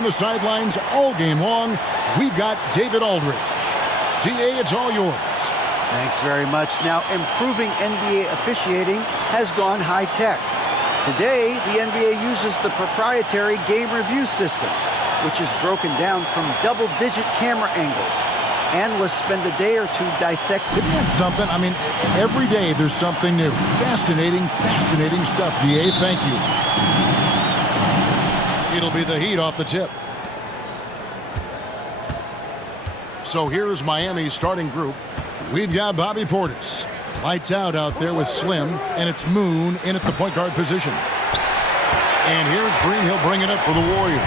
from the sidelines all game long, we've got David Aldridge. DA, it's all yours. Thanks very much. Now, improving NBA officiating has gone high-tech. Today, the NBA uses the proprietary game review system, which is broken down from double-digit camera angles. Analysts spend a day or two dissecting. Isn't that something? I mean, every day there's something new. Fascinating, fascinating stuff, DA. Thank you. It'll be the Heat off the tip. So here's Miami's starting group. We've got Bobby Portis. Lights out there with Slim, and it's Moon in at the point guard position. And here's Green. He'll bring it up for the Warriors.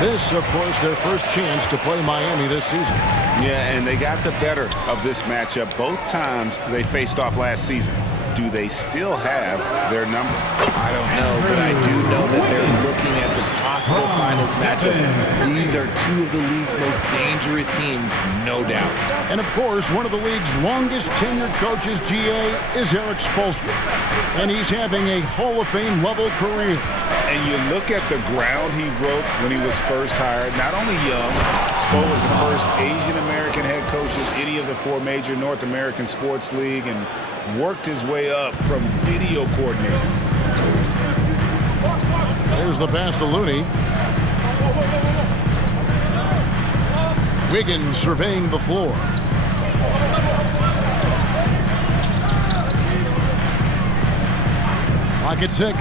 This, of course, their first chance to play Miami this season. Yeah, and they got the better of this matchup both times they faced off last season. Do they still have their number? I don't know, but I do know that they're looking at the possible finals matchup. These are two of the league's most dangerous teams, no doubt. And, of course, one of the league's longest tenured coaches, GA, is Eric Spoelstra. And he's having a Hall of Fame level career. And you look at the ground he broke when he was first hired. Not only young, Spo was the first Asian-American head coach in any of the 4 major North American sports league and worked his way up from video coordinator. There's the pass to Looney. Wiggins surveying the floor. Clock at 6.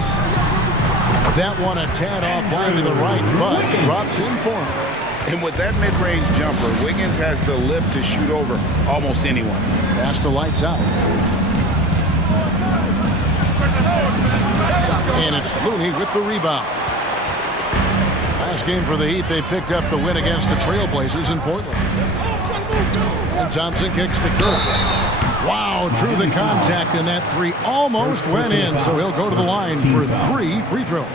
That one a tad offline to the right, but drops in for him. And with that mid-range jumper, Wiggins has the lift to shoot over almost anyone. Pass to Lights Out. And it's Looney with the rebound. Last game for the Heat, they picked up the win against the Trailblazers in Portland. And Thompson kicks to Curry. Wow, drew the contact, and that 3 almost went in, so he'll go to the line for 3 free throws.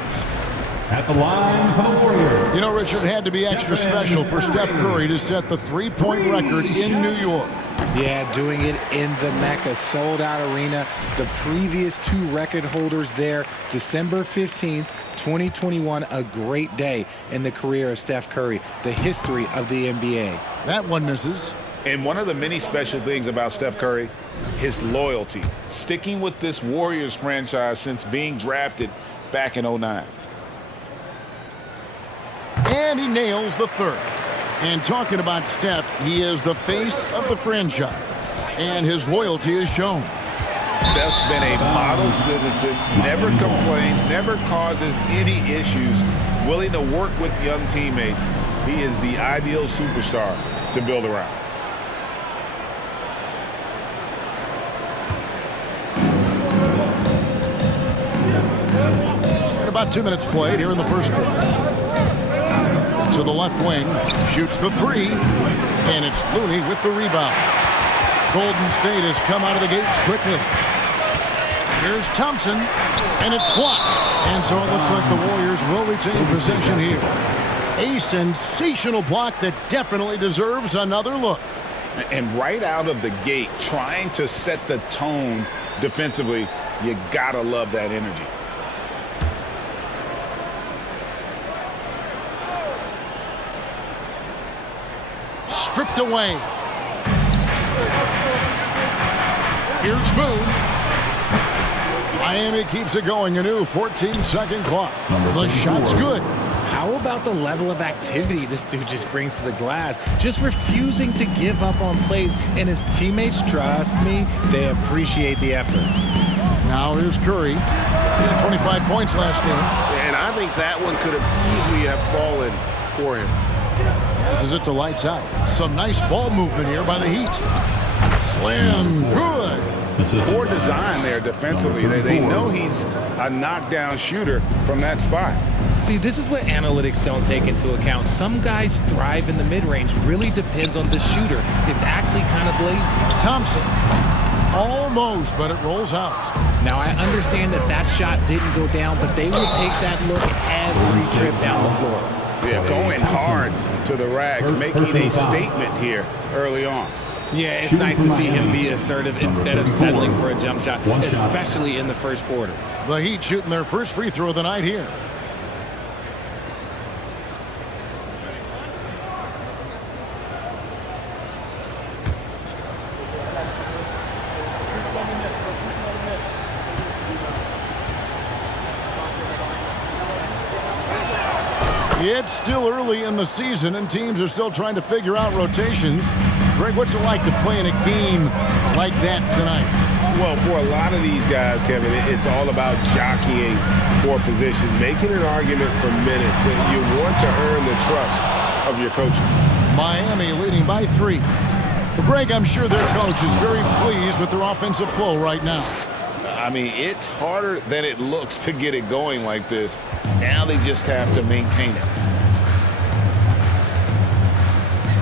At the line for the Warriors. You know, Richard, had to be extra special for Steph Curry to set the 3-point record in New York. Yeah, doing it in the Mecca sold-out arena. The previous 2 record holders there, December 15th, 2021, a great day in the career of Steph Curry, the history of the NBA. That one misses. And one of the many special things about Steph Curry, his loyalty, sticking with this Warriors franchise since being drafted back in '09. And he nails the 3rd. And talking about Steph, he is the face of the franchise. And his loyalty is shown. Steph's been a model citizen, never complains, never causes any issues, willing to work with young teammates. He is the ideal superstar to build around. And about 2 minutes played here in the first quarter. To the left wing, shoots the 3, and it's Looney with the rebound. Golden State has come out of the gates quickly. Here's Thompson, and it's blocked. And so it looks like the Warriors will retain possession here. A sensational block that definitely deserves another look. And right out of the gate, trying to set the tone defensively, you gotta love that energy. Stripped away. Here's Moon. Miami keeps it going. A new 14-second clock. The shot's good. How about the level of activity this dude just brings to the glass? Just refusing to give up on plays, and his teammates, trust me, they appreciate the effort. Now here's Curry. He had 25 points last game. And I think that one could have easily have fallen for him. Passes it to Lights Out. Some nice ball movement here by the Heat. Slim, good. Poor design there defensively. They know he's a knockdown shooter from that spot. See, this is what analytics don't take into account. Some guys thrive in the mid-range. Really depends on the shooter. It's actually kind of lazy. Thompson. Almost, but it rolls out. Now, I understand that that shot didn't go down, but they will take that look every trip down the floor. Yeah, going hard to the rack, making a statement here early on. Yeah, it's nice to see him be assertive instead of settling for a jump shot, especially in the first quarter. The Heat shooting their first free throw of the night here. It's still early in the season, and teams are still trying to figure out rotations. Greg, what's it like to play in a game like that tonight? Well, for a lot of these guys, Kevin, it's all about jockeying for position, making an argument for minutes. And you want to earn the trust of your coaches. Miami leading by 3. Well, Greg, I'm sure their coach is very pleased with their offensive flow right now. I mean, it's harder than it looks to get it going like this. Now they just have to maintain it.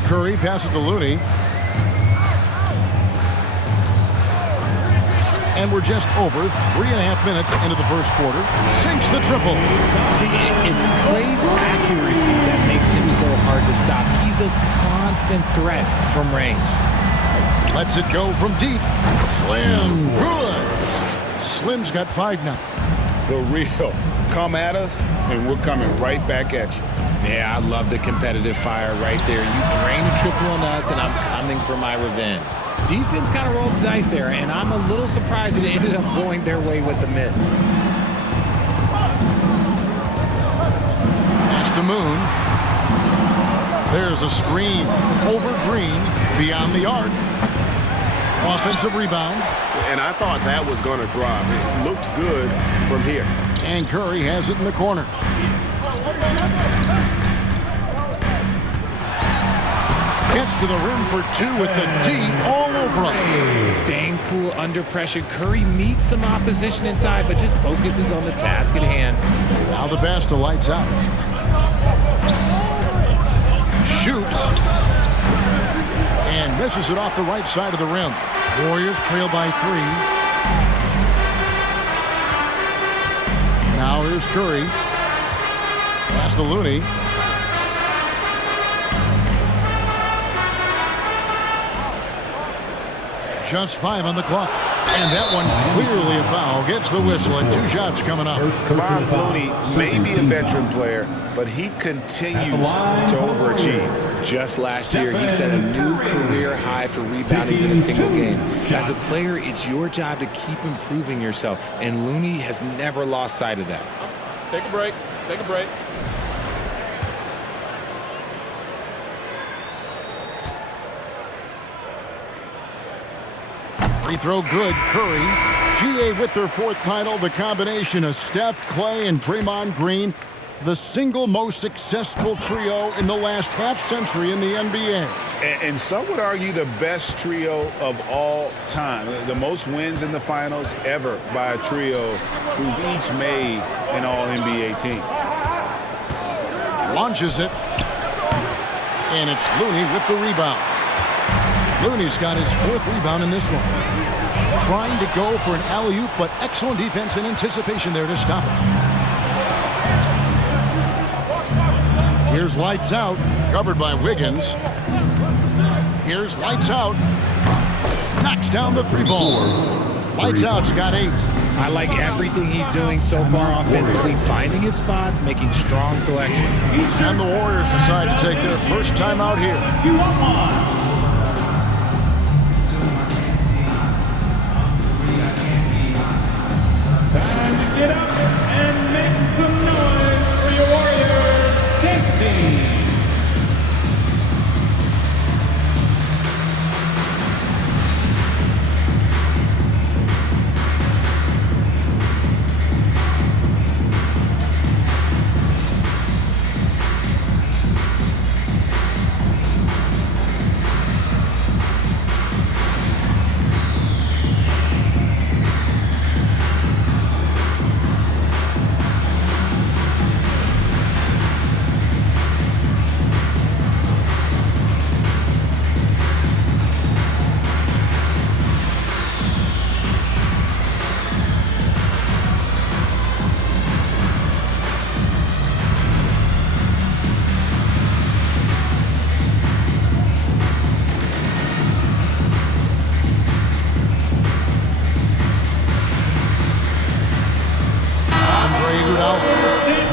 Curry passes to Looney. And we're just over 3.5 minutes into the first quarter. Sinks the triple. See, it's Clay's accuracy that makes him so hard to stop. He's a constant threat from range. Lets it go from deep. Slim. Good. Slim's got 5 now. The real come at us, and we're coming right back at you. Yeah, I love the competitive fire right there. You drain a triple on us, and I'm coming for my revenge. Defense kind of rolled the dice there, and I'm a little surprised it ended up going their way with the miss. Pass to Moon. There's a screen over Green, beyond the arc. Offensive rebound. And I thought that was going to drop. It looked good from here. And Curry has it in the corner. Gets to the rim for 2 with the D all over him. Staying cool under pressure. Curry meets some opposition inside, but just focuses on the task at hand. Now the Basta lights out. Shoots. And misses it off the right side of the rim. Warriors trail by 3. Now here's Curry. Pass to Looney. Just 5 on the clock. And that one clearly a foul. Gets the whistle and 2 shots coming up. Bob Looney may be a veteran player, but he continues to overachieve. Just last year, he set a new career high for reboundings in a single game. As a player, it's your job to keep improving yourself, and Looney has never lost sight of that. Take a break. Take a break. Free throw good. Curry. GA with their 4th title. The combination of Steph, Clay, and Draymond Green. The single most successful trio in the last half-century in the NBA. And some would argue the best trio of all time. The most wins in the finals ever by a trio who've each made an All-NBA team. Launches it. And it's Looney with the rebound. Looney's got his 4th rebound in this one. Trying to go for an alley-oop, but excellent defense and anticipation there to stop it. Here's lights out, covered by Wiggins. Here's lights out. Knocks down the 3-ball. Lights out's got 8. I like everything he's doing so far offensively, finding his spots, making strong selections. And the Warriors decide to take their first time out here. Get up and make some noise for your Warriors. Dance team.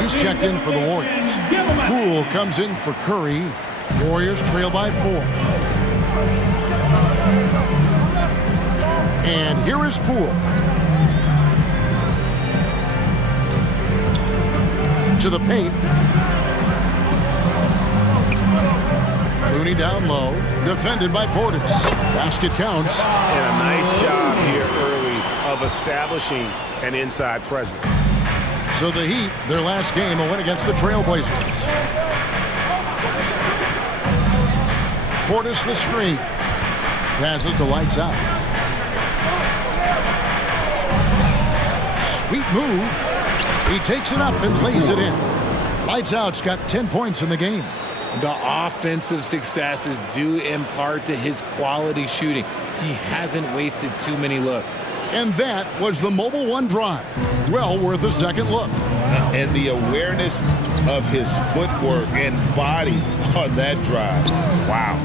He's checked in for the Warriors. Poole comes in for Curry. Warriors trail by 4. And here is Poole. To the paint. Looney down low, defended by Portis. Basket counts. And a nice job here early of establishing an inside presence. So the Heat, their last game, a win against the Trailblazers. Portis the screen. Passes to Lights Out. Sweet move. He takes it up and lays it in. Lights Out's got 10 points in the game. The offensive success is due in part to his quality shooting. He hasn't wasted too many looks. And that was the Mobile One drive. Well worth a second look. And the awareness of his footwork and body on that drive. Wow.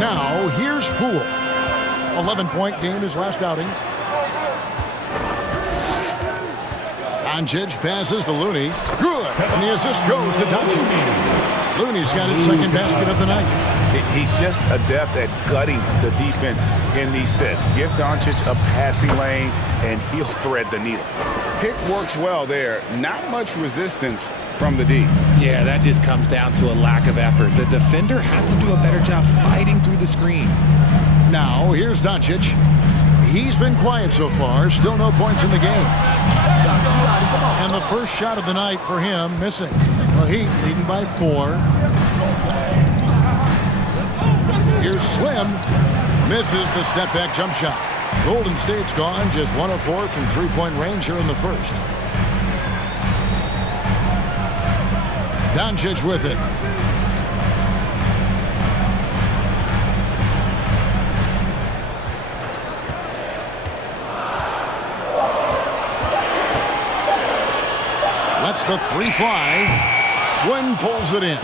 Now, here's Poole. 11-point game his last outing. Doncic passes to Looney. Good. And the assist goes to Doncic. Looney's got his second basket of the night. He's just adept at gutting the defense in these sets. Give Doncic a passing lane, and he'll thread the needle. Pick works well there. Not much resistance from the D. Yeah, that just comes down to a lack of effort. The defender has to do a better job fighting through the screen. Now, here's Doncic. He's been quiet so far. Still no points in the game. And the first shot of the night for him missing. The Heat leading by 4. Here's Slim. Misses the step-back jump shot. Golden State's gone just 1 of 4 from three-point range here in the first. Doncic with it. Lets the three fly. Slim pulls it in.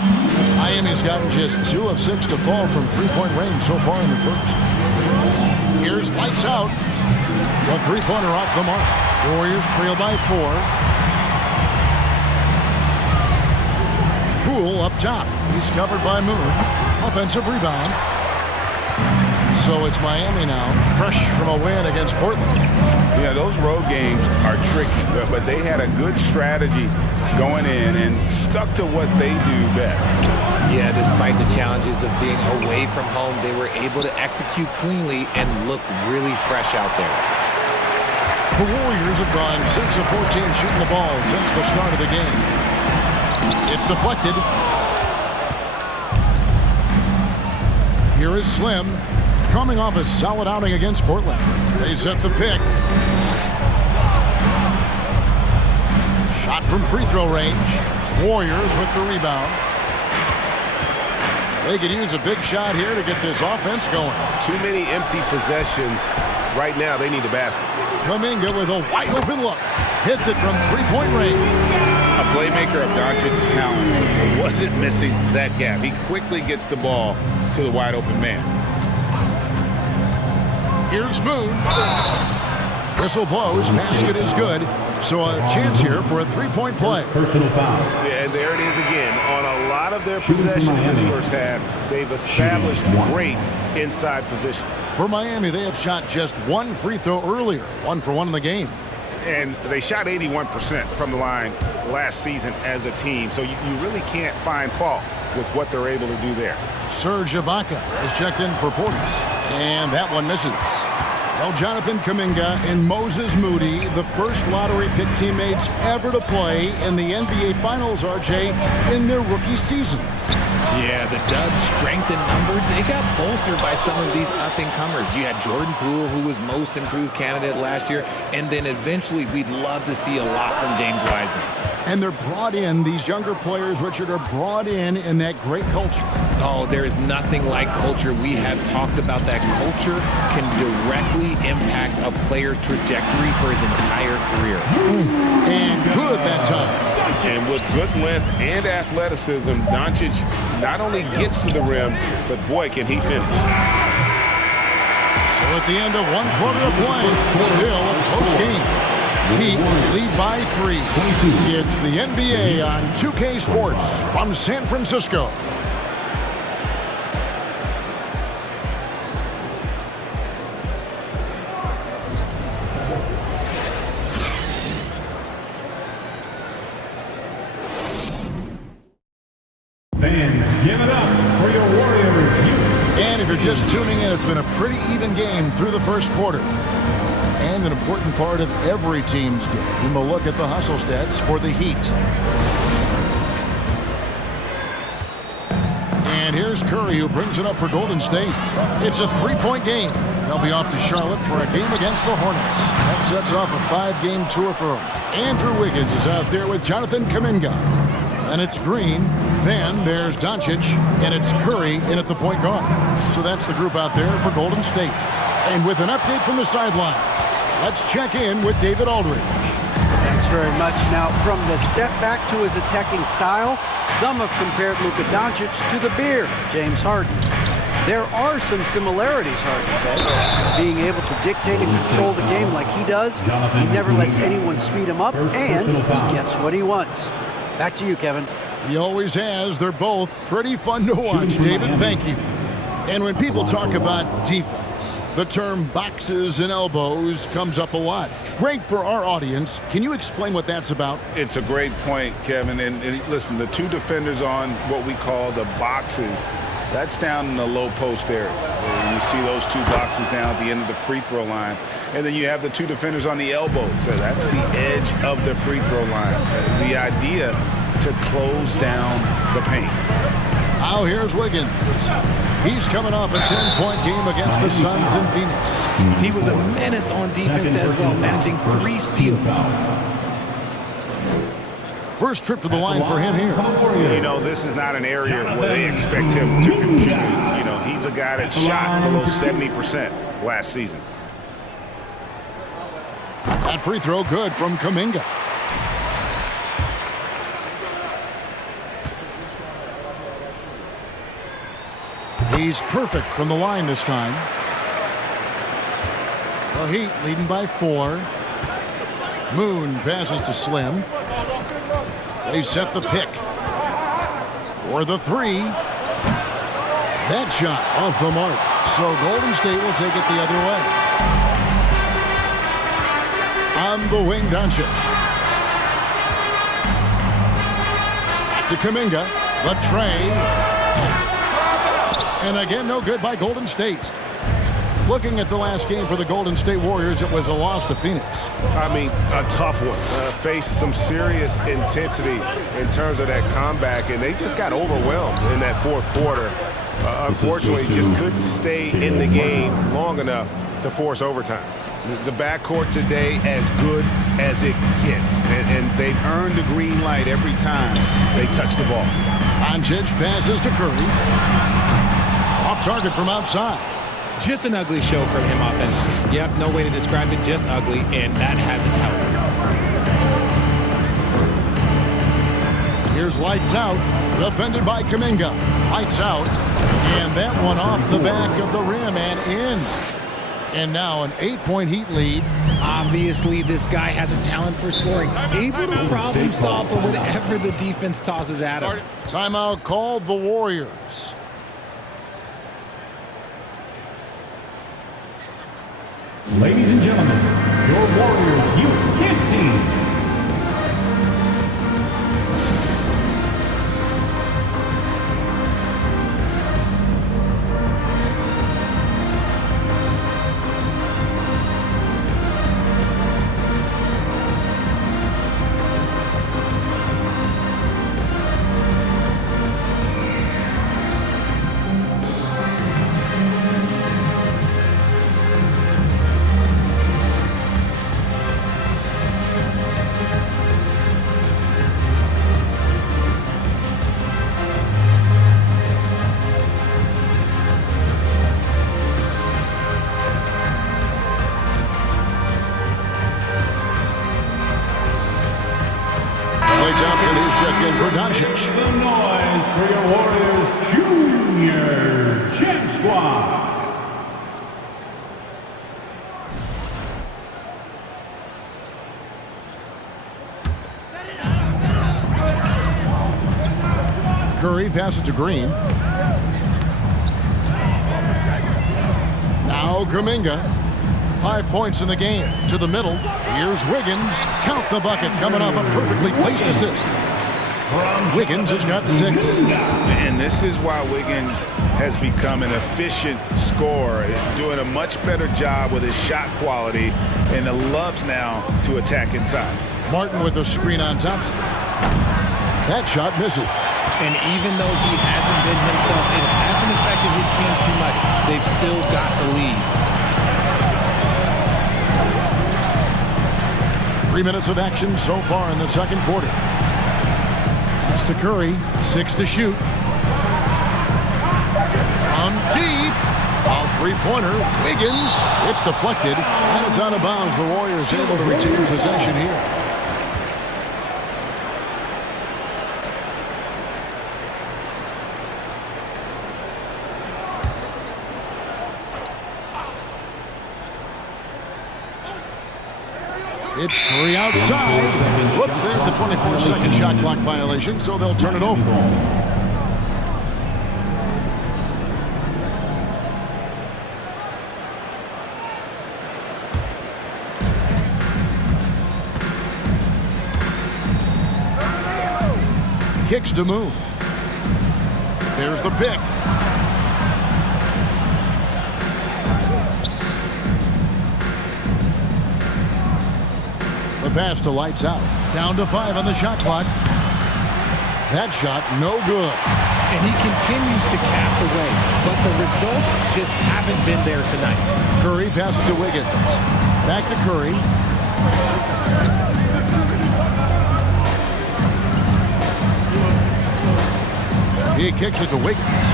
Miami's gotten just 2 of 6 to fall from three-point range so far in the first. Here's Lights Out. The three-pointer off the mark. Warriors trail by 4. Poole up top. He's covered by Moon. Offensive rebound. So it's Miami now, fresh from a win against Portland. Yeah, those road games are tricky, but they had a good strategy going in and stuck to what they do best. Yeah, despite the challenges of being away from home, they were able to execute cleanly and look really fresh out there. The Warriors have gone 6 of 14 shooting the ball since the start of the game. It's deflected. Here is Slim, coming off a solid outing against Portland. They set the pick. Shot from free throw range. Warriors with the rebound. They could use a big shot here to get this offense going. Too many empty possessions. Right now, they need a basket. Kuminga with a wide open look. Hits it from three-point range. A playmaker of Doncic's talents wasn't missing that gap. He quickly gets the ball to the wide open man. Here's Moon. Whistle blows. Basket is good. So a chance here for a three-point play. Personal foul. Yeah, and there it is again. On a lot of their possessions this first half, they've established great inside position. For Miami, they have shot just 1 free throw earlier. 1 for 1 in the game. And they shot 81% from the line last season as a team. So you really can't find fault with what they're able to do there. Serge Ibaka has checked in for Portis. And that one misses. Well, Jonathan Kuminga and Moses Moody, the first lottery pick teammates ever to play in the NBA Finals, RJ, in their rookie seasons. Yeah, the Dubs' strength in numbers, it got bolstered by some of these up-and-comers. You had Jordan Poole, who was most improved candidate last year, and then eventually we'd love to see a lot from James Wiseman. And they're brought in, these younger players, Richard, are brought in that great culture. Oh, there is nothing like culture. We have talked about that culture can directly impact a player's trajectory for his entire career. And good that time. And with good length and athleticism, Doncic not only gets to the rim, but boy, can he finish. So at the end of 1 quarter of play, still a close game. Heat lead by 3. It's the NBA on 2K Sports from San Francisco. Fans, give it up for your Warriors. And if you're just tuning in, it's been a pretty even game through the first quarter. And an important part of every team's game. We'll look at the hustle stats for the Heat. And here's Curry, who brings it up for Golden State. It's a three-point game. They'll be off to Charlotte for a game against the Hornets. That sets off a 5-game tour for them. Andrew Wiggins is out there with Jonathan Kuminga. And it's Green. Then there's Doncic. And it's Curry in at the point guard. So that's the group out there for Golden State. And with an update from the sideline, let's check in with David Aldridge. Thanks very much. Now, from the step back to his attacking style, some have compared Luka Doncic to the bear, James Harden. There are some similarities, Harden said. Being able to dictate and control the game like he does, he never lets anyone speed him up, and he gets what he wants. Back to you, Kevin. He always has. They're both pretty fun to watch, David. Thank you. And when people talk about defense, the term boxes and elbows comes up a lot. Great for our audience. Can you explain what that's about? It's a great point, Kevin. And listen, the two defenders on what we call the boxes, that's down in the low post area. You see those two boxes down at the end of the free throw line. And then you have the two defenders on the elbows. So that's the edge of the free throw line. The idea to close down the paint. Now here's Wiggins. He's coming off a 10-point game against the Suns in Phoenix. He was a menace on defense as well, managing 3 steals. First trip to the line for him here. You know, this is not an area where they expect him to contribute. You know, he's a guy that shot below 70% last season. That free throw good from Kuminga. He's perfect from the line this time. The Heat leading by 4. Moon passes to Slim. They set the pick for the 3. That shot off the mark. So Golden State will take it the other way. On the wing, Doncic. Back to Kuminga. The tray. And again, no good by Golden State. Looking at the last game for the Golden State Warriors, it was a loss to Phoenix. I mean, a tough one. Faced some serious intensity in terms of that comeback, and they just got overwhelmed in that fourth quarter. Unfortunately, just couldn't stay in the game long enough to force overtime. The backcourt today as good as it gets, and they've earned the green light every time they touch the ball. Doncic passes to Curry. Off target from outside. Just an ugly show from him offensively. Yep, no way to describe it, just ugly, and that hasn't helped. Here's lights out, defended by Kuminga. Lights out, and that one off the back of the rim and in. And now an 8-point Heat lead. Obviously, this guy has a talent for scoring. Able to problem solve for whatever the defense tosses at him. Timeout called the Warriors. Ladies and gentlemen, your Warriors Youth Kids team. Johnson is checked in for Doncic. The noise for your Warriors Junior Gem Squad. Curry passes to Green. Now Kuminga. 5 points in the game. To the middle. Here's Wiggins. Count the bucket. Coming off a perfectly placed assist. Wiggins has got 6. And this This is why Wiggins has become an efficient scorer, doing a much better job with his shot quality, and loves now to attack inside. Martin with a screen on Thompson. That shot misses. And even though he hasn't been himself, it hasn't affected his team too much. They've still got the lead. 3 minutes of action so far in the second quarter. It's to Curry, 6 to shoot. On deep, a three-pointer, Wiggins. It's deflected, and it's out of bounds. The Warriors able to retain possession here. It's Curry outside. Whoops, there's the 24-second shot clock violation, so they'll turn it over. Kicks to Moon. There's the pick. The pass to Lights Out. Down to 5 on the shot clock. That shot, no good. And he continues to cast away, but the results just haven't been there tonight. Curry passes to Wiggins. Back to Curry. He kicks it to Wiggins.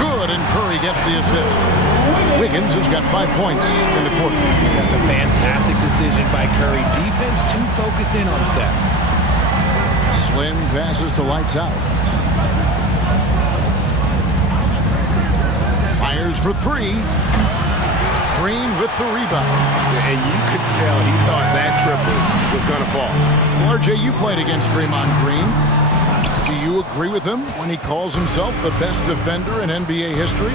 Good, and Curry gets the assist. Wiggins has got 5 points in the quarter. That's a fantastic decision by Curry. Defense too focused in on Steph. Slim passes to Lights Out. Fires for 3. Green with the rebound. And you could tell he thought that triple was going to fall. RJ, you played against Draymond Green. Do you agree with him when he calls himself the best defender in NBA history?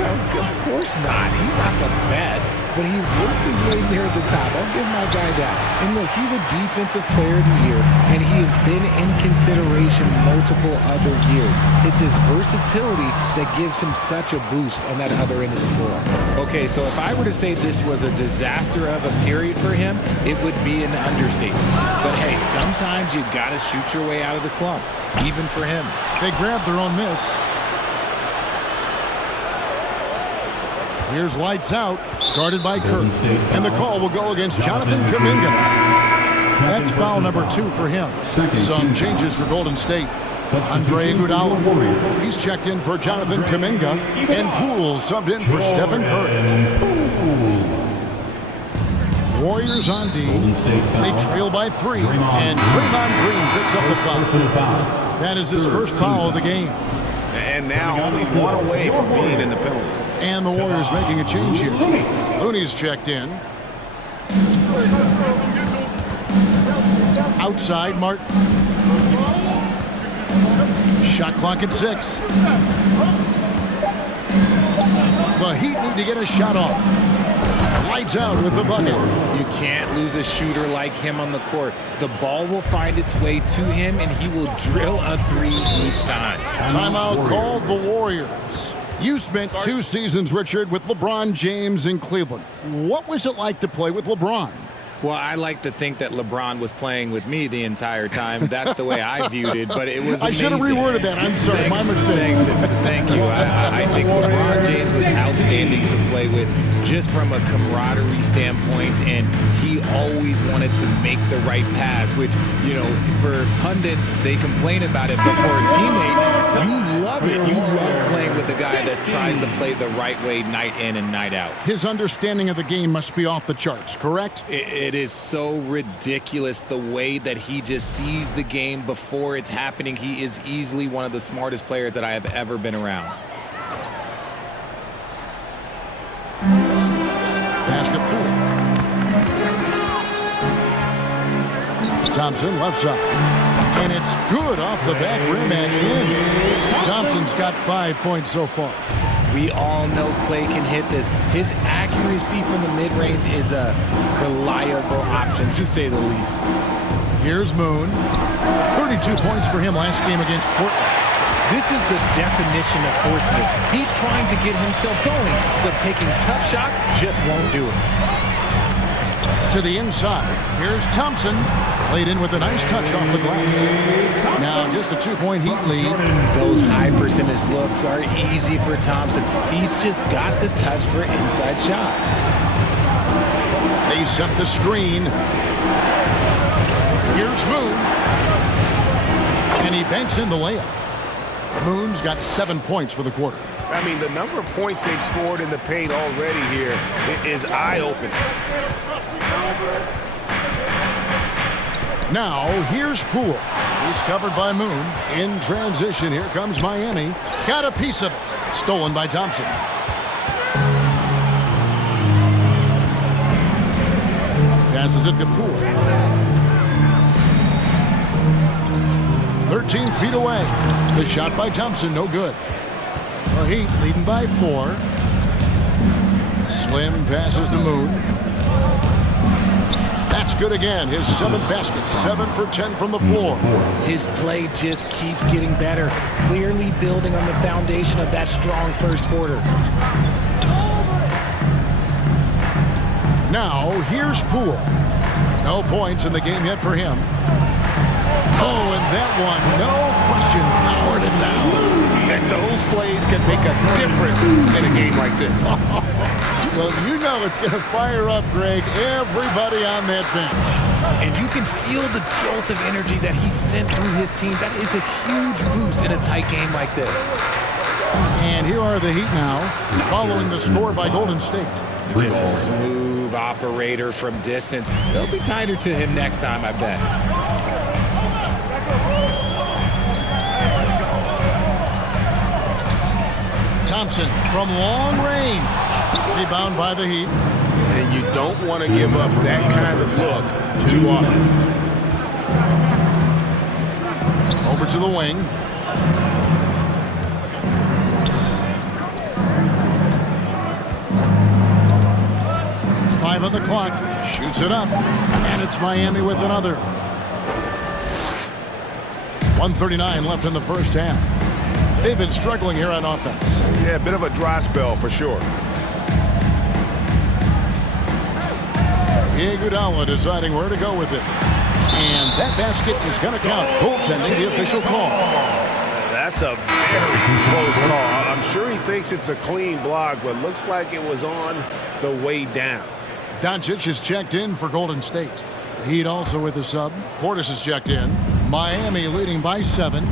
No, of course not. He's not the best, but he's worked his way near the top. I'll give my guy that. And look, he's a defensive player of the year, and he has been in consideration multiple other years. It's his versatility that gives him such a boost on that other end of the floor. Okay, so if I were to say this was a disaster of a period for him, it would be an understatement. But hey, sometimes you gotta shoot your way out of the slump, even for him. They grabbed their own miss. Here's Lights Out, guarded by Curry. And the call will go against Jonathan Kuminga. That's foul number 2 for him. Some changes for Golden State. Andre Iguodala, he's checked in for Jonathan Kuminga, and Poole subbed in for Stephen Curry. Warriors on D. They trail by 3, and Draymond Green picks up the foul. That is his first foul of the game. And now only 1 away from being in the penalty. And the Warriors making a change here. Looney's checked in. Outside, Martin. Shot clock at 6. The Heat need to get a shot off. Lights Out with the bucket. You can't lose a shooter like him on the court. The ball will find its way to him, and he will drill a 3 each time. Timeout called the Warriors. You spent 2 seasons, Richard, with LeBron James in Cleveland. What was it like to play with LeBron? Well, I like to think that LeBron was playing with me the entire time. That's the way I viewed it, but it was amazing. I should have reworded that. I'm sorry, my mistake. Thank you. I think LeBron James was outstanding to play with just from a camaraderie standpoint, and he always wanted to make the right pass, which, you know, for pundits, they complain about it, but for a teammate, you love it. You love playing with a guy that tries to play the right way night in and night out. His understanding of the game must be off the charts, correct? It is so ridiculous the way that he just sees the game before it's happening. He is easily one of the smartest players that I have ever been around. Basket Poole. Thompson left side. And it's good off the back rim and in. Thompson's got 5 points so far. We all know Clay can hit this. His accuracy from the mid-range is a reliable option, to say the least. Here's Moon. 32 points for him last game against Portland. This is the definition of forcing it. He's trying to get himself going, but taking tough shots just won't do it. To the inside. Here's Thompson. Played in with a nice touch off the glass. Now just a 2-point Heat lead. Those high percentage looks are easy for Thompson. He's just got the touch for inside shots. They set the screen. Here's Moon. And he banks in the layup. Moon's got 7 points for the quarter. I mean, the number of points they've scored in the paint already here is eye-opening. Now, here's Poole. He's covered by Moon. In transition, here comes Miami. Got a piece of it. Stolen by Thompson. Passes it to Poole. 13 feet away. The shot by Thompson, no good. The Heat leading by 4. Slim passes to Moon. That's good again. His 7th basket. 7 for 10 from the floor. His play just keeps getting better, clearly building on the foundation of that strong first quarter. Now, here's Poole. No points in the game yet for him. Oh, and that one, no question, powered it down. And those plays can make a difference in a game like this. Well, you know it's going to fire up, Greg, everybody on that bench. And you can feel the jolt of energy that he sent through his team. That is a huge boost in a tight game like this. And here are the Heat now, following the score by Golden State. Just a smooth operator from distance. They'll be tighter to him next time, I bet. Thompson from long range. Rebound by the Heat. And you don't want to give up that kind of look too often. Over to the wing. Five on the clock. Shoots it up. And it's Miami with another. 1:39 left in the first half. They've been struggling here on offense. Yeah, a bit of a dry spell for sure. Iguodala deciding where to go with it. And that basket is going to count. Goaltending, the official call. That's a very close call. I'm sure he thinks it's a clean block, but looks like it was on the way down. Doncic is checked in for Golden State. The Heat also with a sub. Portis is checked in. Miami leading by 7.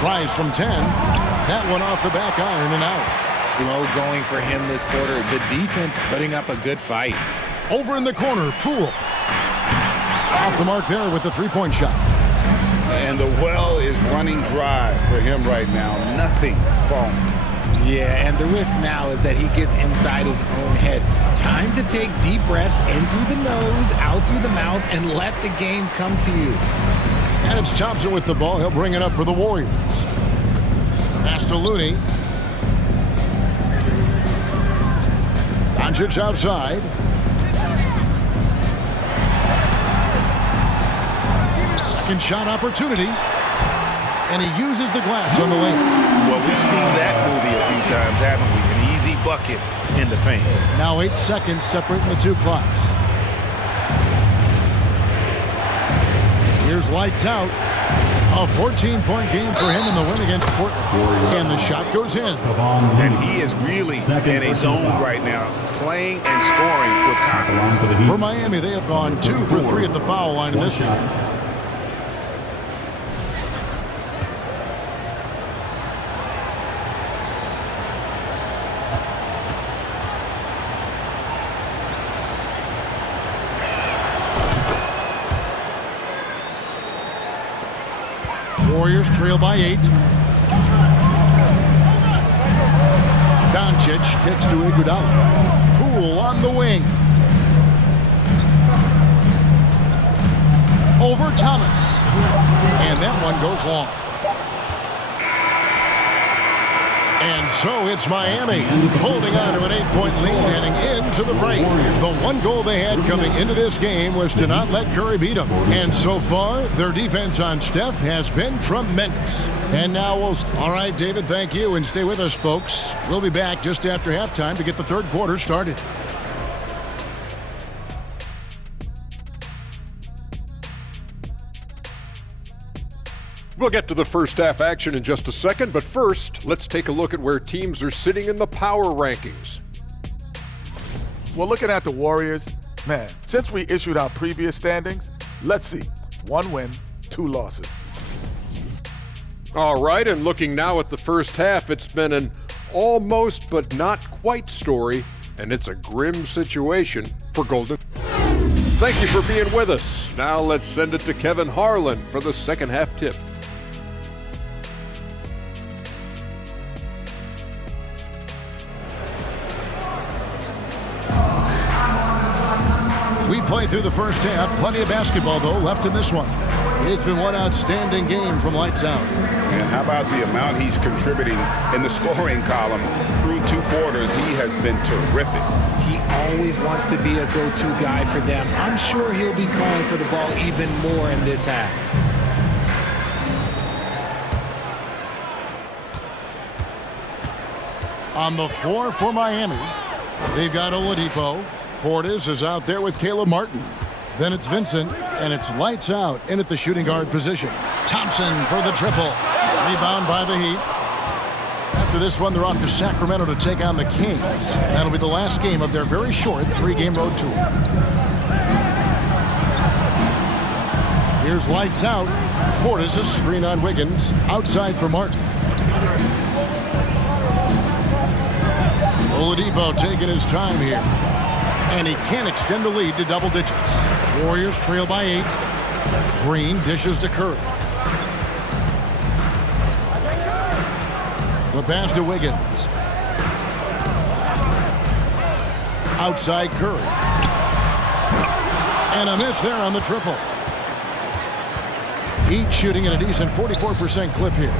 Tries from 10. That one off the back iron and out. Slow going for him this quarter. The defense putting up a good fight. Over in the corner, Poole. Off the mark there with the three-point shot. And the well is running dry for him right now. Nothing falling. Yeah, and the risk now is that he gets inside his own head. Time to take deep breaths in through the nose, out through the mouth, and let the game come to you. And it's Thompson with the ball. He'll bring it up for the Warriors. Pass to Looney. Doncic outside. Second shot opportunity. And he uses the glass on the lane. Well, we've seen that movie a few times, haven't we? An easy bucket in the paint. Now 8 seconds separating the two clocks. Here's lights out. A 14-point game for him in the win against Portland. And the shot goes in. And he is really in a zone right now, playing and scoring with confidence. For Miami, they have gone 2 for 3 at the foul line in this game. Warriors trail by 8. Doncic kicks to Iguodala. Poole on the wing. Over Thomas. And that one goes long. And so it's Miami holding on to an 8-point lead heading into the break. The one goal they had coming into this game was to not let Curry beat them. And so far, their defense on Steph has been tremendous. And now all right, David, thank you. And stay with us, folks. We'll be back just after halftime to get the third quarter started. We'll get to the first half action in just a second, but first, let's take a look at where teams are sitting in the power rankings. Well, looking at the Warriors, man, since we issued our previous standings, let's see. 1 win, 2 losses. All right, and looking now at the first half, it's been an almost but not quite story, and it's a grim situation for Golden. Thank you for being with us. Now let's send it to Kevin Harlan for the second half tip. We played through the first half. Plenty of basketball, though, left in this one. It's been one outstanding game from lights out. And how about the amount he's contributing in the scoring column through 2 quarters? He has been terrific. He always wants to be a go-to guy for them. I'm sure he'll be calling for the ball even more in this half. On the floor for Miami, they've got Oladipo. Portis is out there with Caleb Martin. Then it's Vincent, and it's lights out in at the shooting guard position. Thompson for the triple. Rebound by the Heat. After this one, they're off to Sacramento to take on the Kings. That'll be the last game of their very short 3-game road tour. Here's lights out. Portis a screen on Wiggins. Outside for Martin. Oladipo taking his time here. And he can extend the lead to double digits. Warriors trail by 8. Green dishes to Curry. The pass to Wiggins. Outside Curry. And a miss there on the triple. Heat shooting at a decent 44% clip here.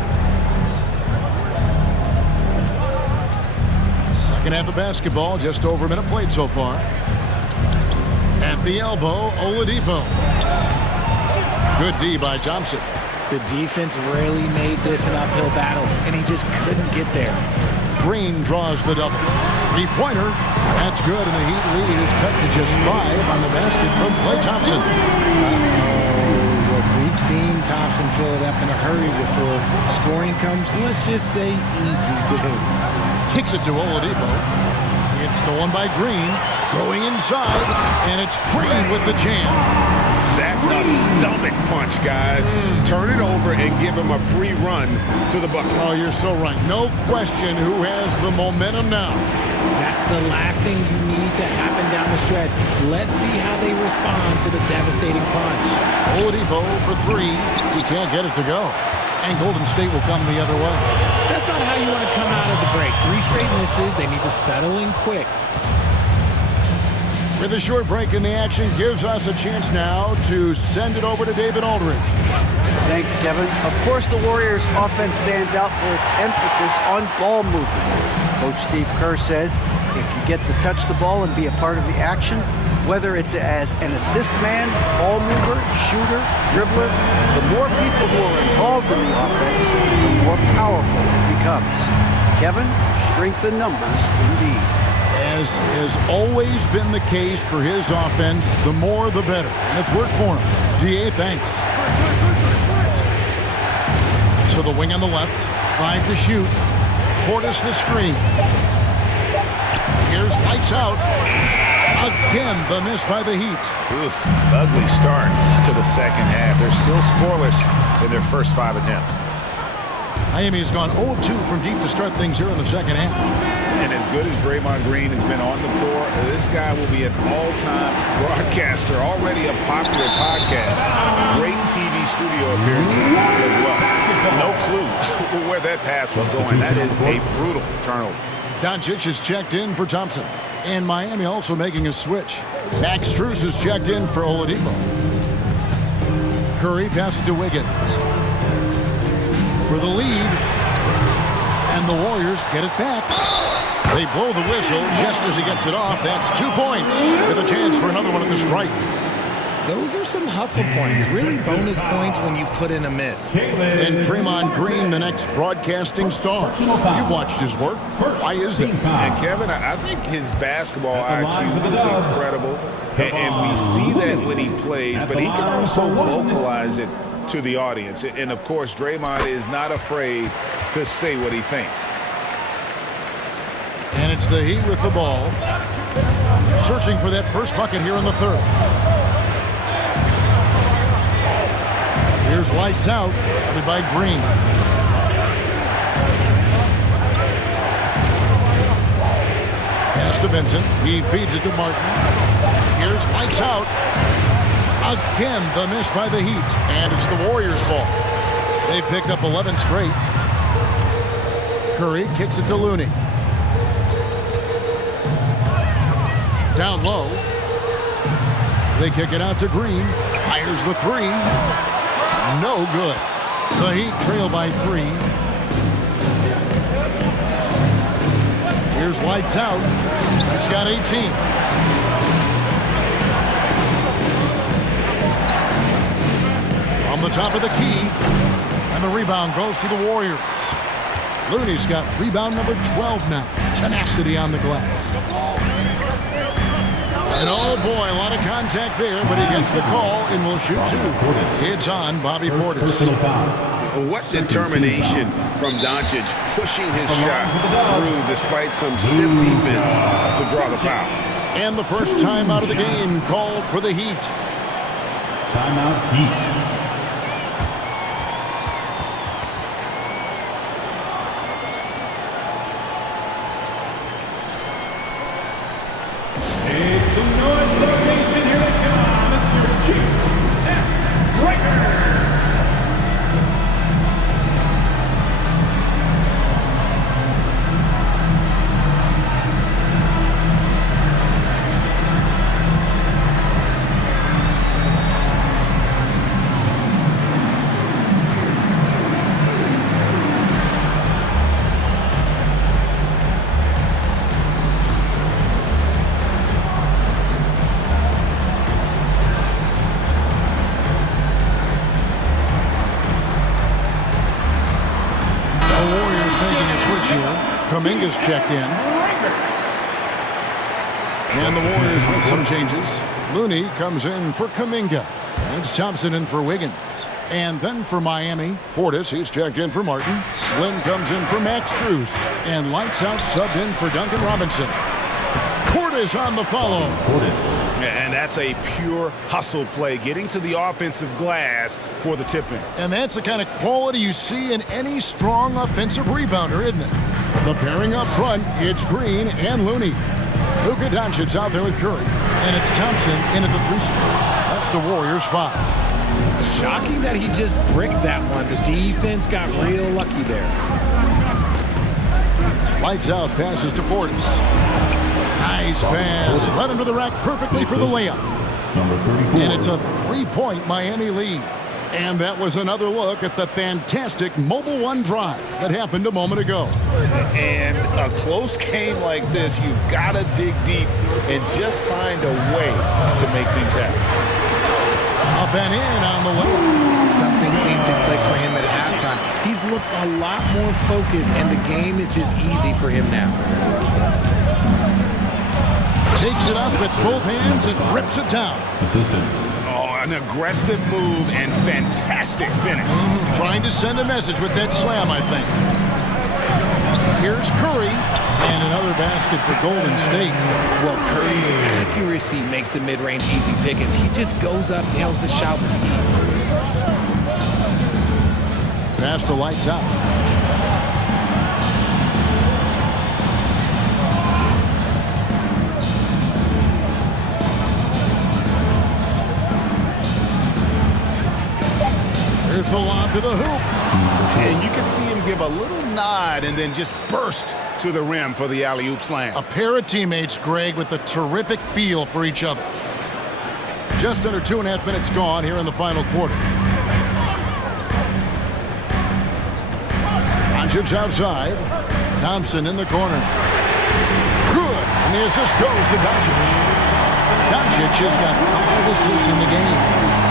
Second half of basketball, just over a minute played so far. At the elbow, Oladipo. Good D by Thompson. The defense really made this an uphill battle, and he just couldn't get there. Green draws the double. 3-pointer. That's good, and the Heat lead is cut to just 5 on the basket from Klay Thompson. Look, we've seen Thompson fill it up in a hurry before. Scoring comes, let's just say, easy to him. Kicks it to Oladipo. It's stolen by Green. Going inside, and it's Green with the jam. That's a stomach punch, guys. Turn it over and give him a free run to the bucket. Oh, you're so right. No question who has the momentum now. That's the last thing you need to happen down the stretch. Let's see how they respond to the devastating punch. Oladipo for 3. He can't get it to go. And Golden State will come the other way. That's not how you want to come out of the break. 3 straight misses. They need to settle in quick. With a short break in the action, gives us a chance now to send it over to David Aldridge. Thanks, Kevin. Of course, the Warriors' offense stands out for its emphasis on ball movement. Coach Steve Kerr says if you get to touch the ball and be a part of the action, whether it's as an assist man, ball mover, shooter, dribbler, the more people who are involved in the offense, the more powerful it becomes. Kevin, strength in numbers indeed. As has always been the case for his offense, the more the better. And it's worked for him. DA, thanks. To the wing on the left. 5 to shoot. Portis the screen. Here's lights out. Again, the miss by the Heat. Oof, ugly start to the second half. They're still scoreless in their first 5 attempts. Miami has gone 0 of 2 from deep to start things here in the second half. And as good as Draymond Green has been on the floor, this guy will be an all-time broadcaster, already a popular podcast. Great TV studio appearances as well. No clue where that pass was going. That is a brutal turnover. Doncic is checked in for Thompson. And Miami also making a switch. Max Strus is checked in for Oladipo. Curry passes to Wiggins. For the lead. And the Warriors get it back. They blow the whistle just as he gets it off. That's 2 points with a chance for another one at the stripe. Those are some hustle points, really bonus points when you put in a miss. And Draymond Green, the next broadcasting star. You've watched his work. Why is that? And Kevin, I think his basketball IQ is incredible. And we see that when he plays, but he can also vocalize it to the audience. And of course, Draymond is not afraid to say what he thinks. And it's the Heat with the ball. Searching for that first bucket here in the third. Here's lights out, headed by Green. Pass to Vincent. He feeds it to Martin. Here's lights out. Again, the miss by the Heat. And it's the Warriors' ball. They picked up 11 straight. Curry kicks it to Looney. Down low. They kick it out to Green. Fires the three. No good. The Heat trail by 3. Here's lights out. He's got 18. From the top of the key. And the rebound goes to the Warriors. Looney's got rebound number 12 now. Tenacity on the glass. And oh boy, a lot of contact there, but he gets the call and will shoot 2. It's on Bobby Portis. What determination from Doncic, pushing his shot through despite some stiff defense to draw the foul. And the first time out of the game called for the Heat. Timeout Heat. Kuminga's checked in. And the Warriors with some changes. Looney comes in for Kuminga. And it's Thompson in for Wiggins. And then for Miami, Portis, he's checked in for Martin. Slim comes in for Max Strus. And lights out subbed in for Duncan Robinson. Portis on the follow. And that's a pure hustle play, getting to the offensive glass for the tip-in. And that's the kind of quality you see in any strong offensive rebounder, isn't it? The pairing up front, it's Green and Looney. Luka Doncic out there with Curry. And it's Thompson in at the 3 spot. That's the Warriors' 5. Shocking that he just bricked that one. The defense got real lucky there. Lights out, passes to Portis. Nice pass. Led him to the rack perfectly for the layup. And it's a 3-point Miami lead. And that was another look at the fantastic Mobile One drive that happened a moment ago. And a close game like this, you've got to dig deep and just find a way to make things happen. Up and in on the layup. Something seemed to click for him at halftime. He's looked a lot more focused, and the game is just easy for him now. Takes it up with both hands and rips it down. An aggressive move and fantastic finish. Trying to send a message with that slam, I think. Here's Curry. And another basket for Golden State. Well, Curry's accuracy makes the mid-range easy pickings. He just goes up, nails the shot with ease. Pass to lights out. Here's the lob to the hoop. And you can see him give a little nod and then just burst to the rim for the alley-oop slam. A pair of teammates, Greg, with a terrific feel for each other. Just under 2.5 minutes gone here in the final quarter. Doncic outside. Thompson in the corner. Good. And the assist goes to Doncic. Doncic has got 5 assists in the game.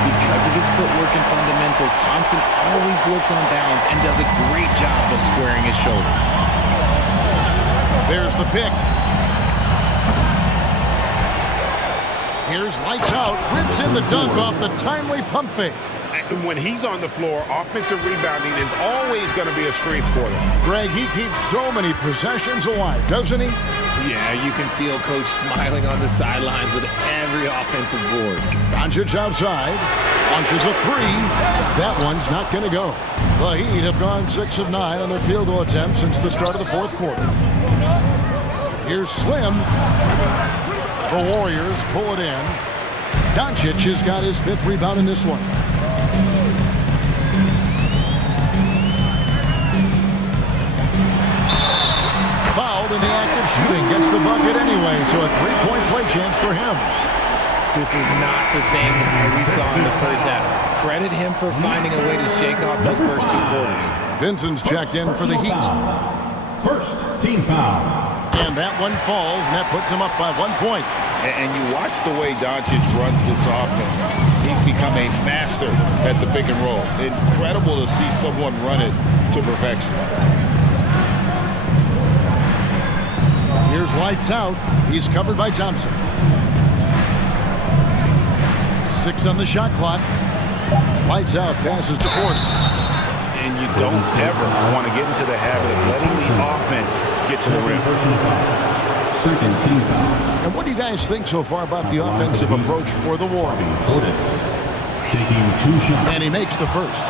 Because of his footwork and fundamentals, Thompson always looks on balance and does a great job of squaring his shoulder. There's the pick. Here's lights out. Rips in the dunk off the timely pump fake. When he's on the floor, offensive rebounding is always going to be a strength for them. Greg, he keeps so many possessions alive, doesn't he? Yeah, you can feel Coach smiling on the sidelines with every offensive board. Doncic outside. Launches a 3. That one's not going to go. The Heat have gone 6 of 9 on their field goal attempts since the start of the fourth quarter. Here's Slim. The Warriors pull it in. Doncic has got his 5th rebound in this one. Fouled in the act of shooting. Gets the bucket anyway, so a 3-point play chance for him. This is not the same guy we saw in the first half. Credit him for finding a way to shake off those first 2 quarters. Vincent's checked in for the Heat. First team foul. And that one falls, and that puts him up by 1 point. And you watch the way Doncic runs this offense. He's become a master at the pick and roll. Incredible to see someone run it to perfection. Here's lights out. He's covered by Thompson. 6 on the shot clock. Lights out, passes to Portis. And you don't ever want to get into the habit of letting the offense get to the rim. Second team foul. And what do you guys think so far about the offensive approach for the Warriors? Portis taking 2 shots. And he makes the first.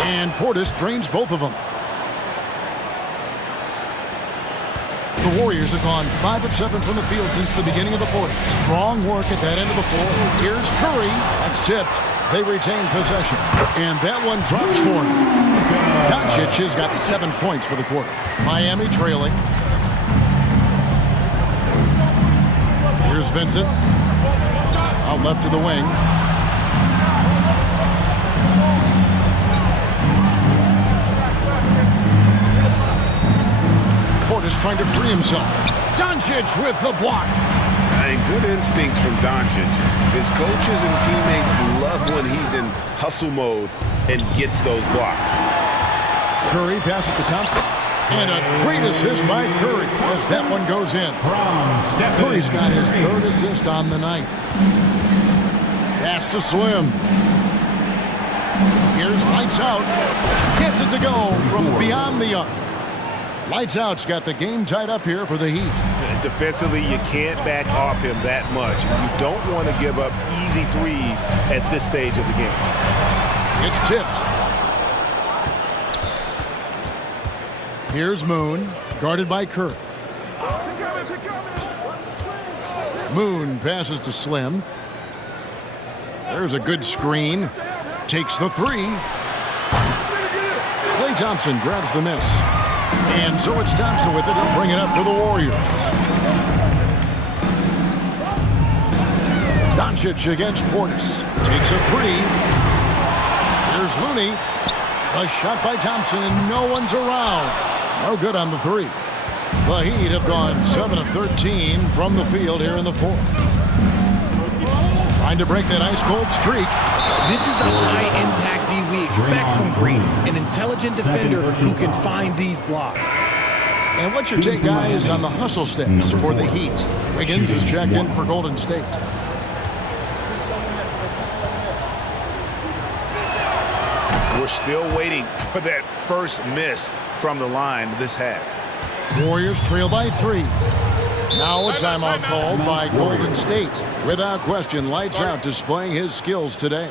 And Portis drains both of them. The Warriors have gone 5 of 7 from the field since the beginning of the fourth. Strong work at that end of the floor. Here's Curry. That's tipped. They retain possession. And that one drops for him. Doncic has got 7 points for the quarter. Miami trailing. Here's Vincent. Out left to the wing. Portis trying to free himself. Doncic with the block. And good instincts from Doncic. His coaches and teammates love when he's in hustle mode and gets those blocks. Curry passes to Thompson. And a great assist by Curry as that one goes in. Curry's got his 3rd assist on the night. Pass to Slim. Here's lights out. Gets it to go from beyond the arc. Lights out's got the game tied up here for the Heat. Defensively, you can't back off him that much. You don't want to give up easy threes at this stage of the game. It's tipped. Here's Moon, guarded by Curry. Moon passes to Slim. There's a good screen. Takes the 3. Klay Thompson grabs the miss. And so it's Thompson with it. He'll bring it up for the Warriors. Doncic against Portis. Takes a 3. Here's Looney. A shot by Thompson, and no one's around. No good on the 3. The Heat have gone 7 of 13 from the field here in the fourth. Trying to break that ice-cold streak. This is the high-impact D we expect from Green, an intelligent defender who can find these blocks. And what's your take, guys, on the hustle stats for the Heat? Wiggins is checked in for Golden State. We're still waiting for that first miss from the line this half. Warriors trail by 3. Now a timeout called by Golden State. Without question, lights out displaying his skills today.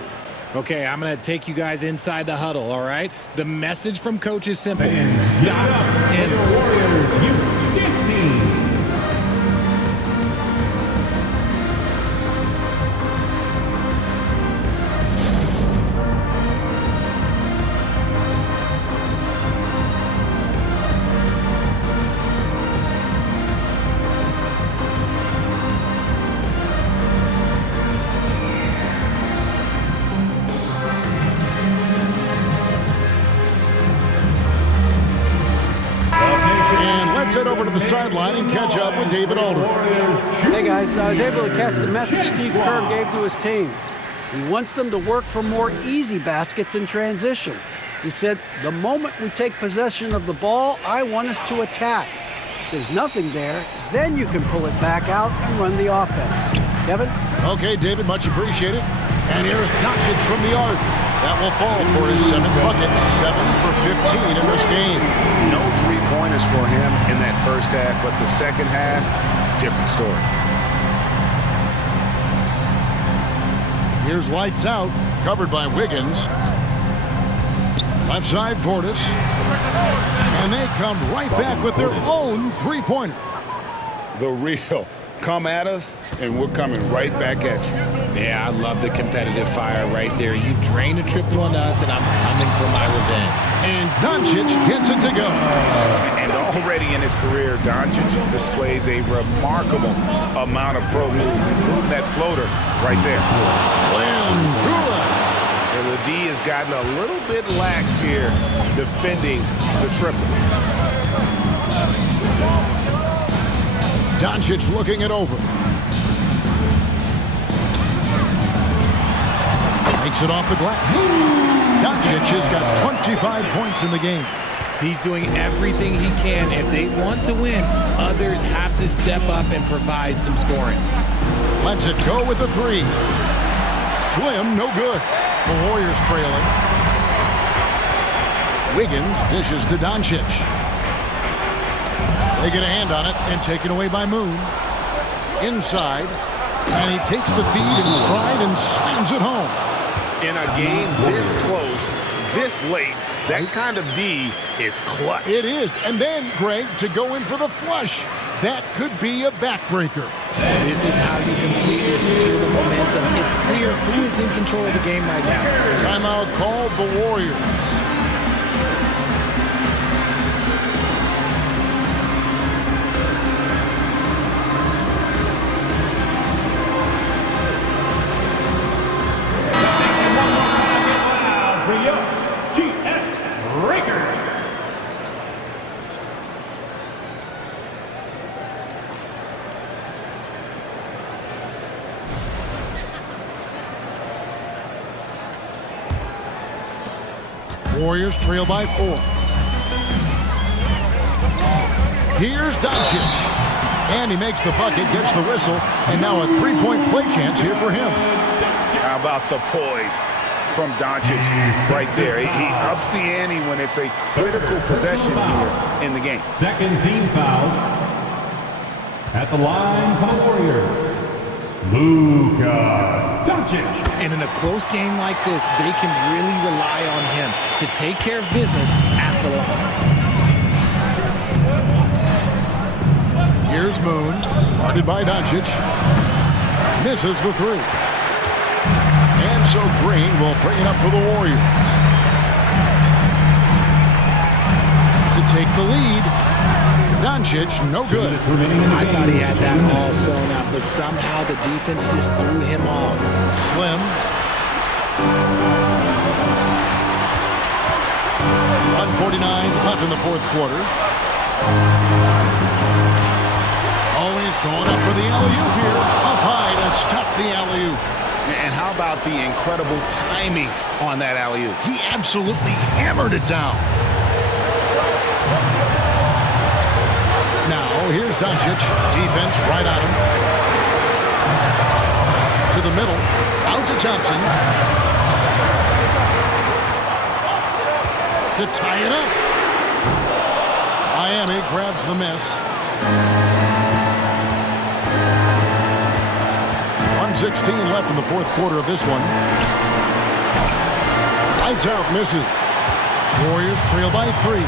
Okay, I'm going to take you guys inside the huddle, all right? The message from Coach is simple. Stop and Warriors Youth 15. head over to the sideline and catch up with David Aldridge. Hey guys, I was able to catch the message Steve Kerr gave to his team. He wants them to work for more easy baskets in transition. He said, the moment we take possession of the ball, I want us to attack. If there's nothing there, then you can pull it back out and run the offense. Kevin? Okay, David, much appreciated. And here's Doncic from the arc. That will fall for his 7th bucket, 7 for 15 in this game. No three-pointers for him in that first half, but the second half, different story. Here's lights out, covered by Wiggins. Left side, Portis. And they come right back with their own three-pointer. The real. Come at us, and we're coming right back at you. Yeah, I love the competitive fire right there. You drain a triple on us, and I'm coming for my revenge. And Doncic gets it to go. And already in his career, Doncic displays a remarkable amount of pro moves, including that floater right there. Slim, good. And the D has gotten a little bit laxed here defending the triple. Doncic looking it over. Makes it off the glass. Doncic has got 25 points in the game. He's doing everything he can. If they want to win, others have to step up and provide some scoring. Lets it go with a three. Slim, no good. The Warriors trailing. Wiggins dishes to Doncic. They get a hand on it and taken away by Moon. Inside, and he takes the feed in stride and slams it home. In a game this close, this late, that kind of D is clutch. It is. And then, Greg, to go in for the flush. That could be a backbreaker. This is how you completely steal the momentum. It's clear who is in control of the game right now. Timeout called the Warriors. Warriors trail by 4. Here's Doncic. And he makes the bucket, gets the whistle, and now a three-point play chance here for him. How about the poise from Doncic right there? He ups the ante when it's a critical possession here in the game. Second team foul. At the line for the Warriors, Luka Doncic. And in a close game like this, they can really rely on him to take care of business at the line. Here's Moon, guarded by Doncic. Misses the three. And so Green will bring it up for the Warriors. To take the lead. Doncic, no good. I thought he had that all sewn up, but somehow the defense just threw him off. Slim. 1:49 left in the fourth quarter. Always going up for the alley-oop here. Up high to stuff the alley-oop. And how about the incredible timing on that alley-oop? He absolutely hammered it down. Now, here's Doncic. Defense right on him. To the middle. Out to Thompson. To tie it up. Miami grabs the miss. 1:16 left in the fourth quarter of this one. Lights out, misses. Warriors trail by 3.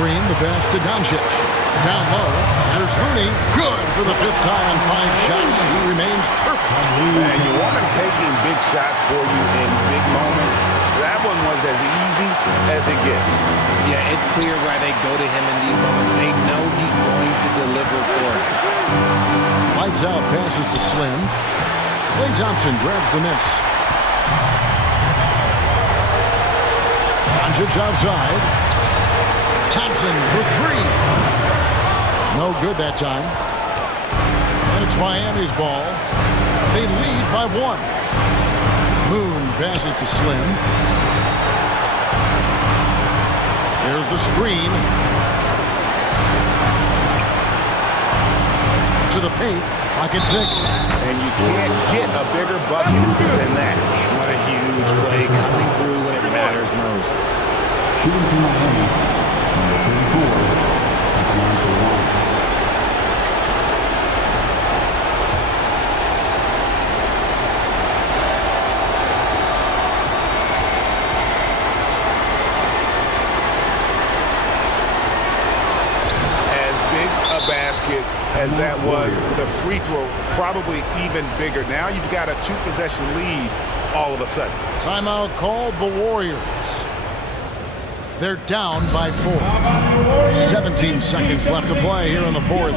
Green, the pass to Doncic. Down low. There's Looney. Good for the 5th time in 5 shots. He remains perfect. And you want him taking big shots for you in big moments. That one was as easy as it gets. Yeah, it's clear why they go to him in these moments. They know he's going to deliver for it. Lights out, passes to Slim. Klay Thompson grabs the miss. Doncic outside. Thompson for three. No good that time. And it's Miami's ball. They lead by one. Moon passes to Slim. There's the screen. To the paint. Pocket six. And you can't get a bigger bucket than that. What a huge play coming through when it matters most. Shooting from Miami, number 34, at the line for one. Basket as that was, the free throw probably even bigger. Now you've got a 2-possession lead all of a sudden. Timeout called the Warriors. They're down by 4. 17 seconds left to play here in the fourth.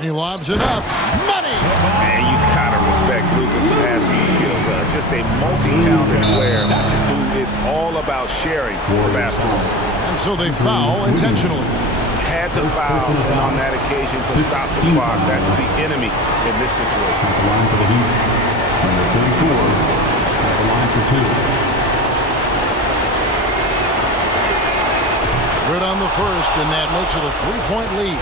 He lobs it up. Money! And you gotta respect Luka's passing skills. Just a multi-talented player who is all about sharing the basketball. And so they foul intentionally. Had to foul on that occasion to stop the clock. That's the enemy in this situation. At the line for the Heat, number 34, at the line for two. Good on the first, and that makes it a 3-point lead.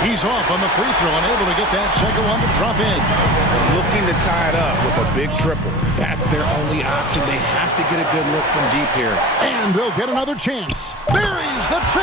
He's off on the free throw and able to get that second one to drop in. Looking to tie it up with a big triple. That's their only option. They have to get a good look from deep here. And they'll get another chance. Buries the triple.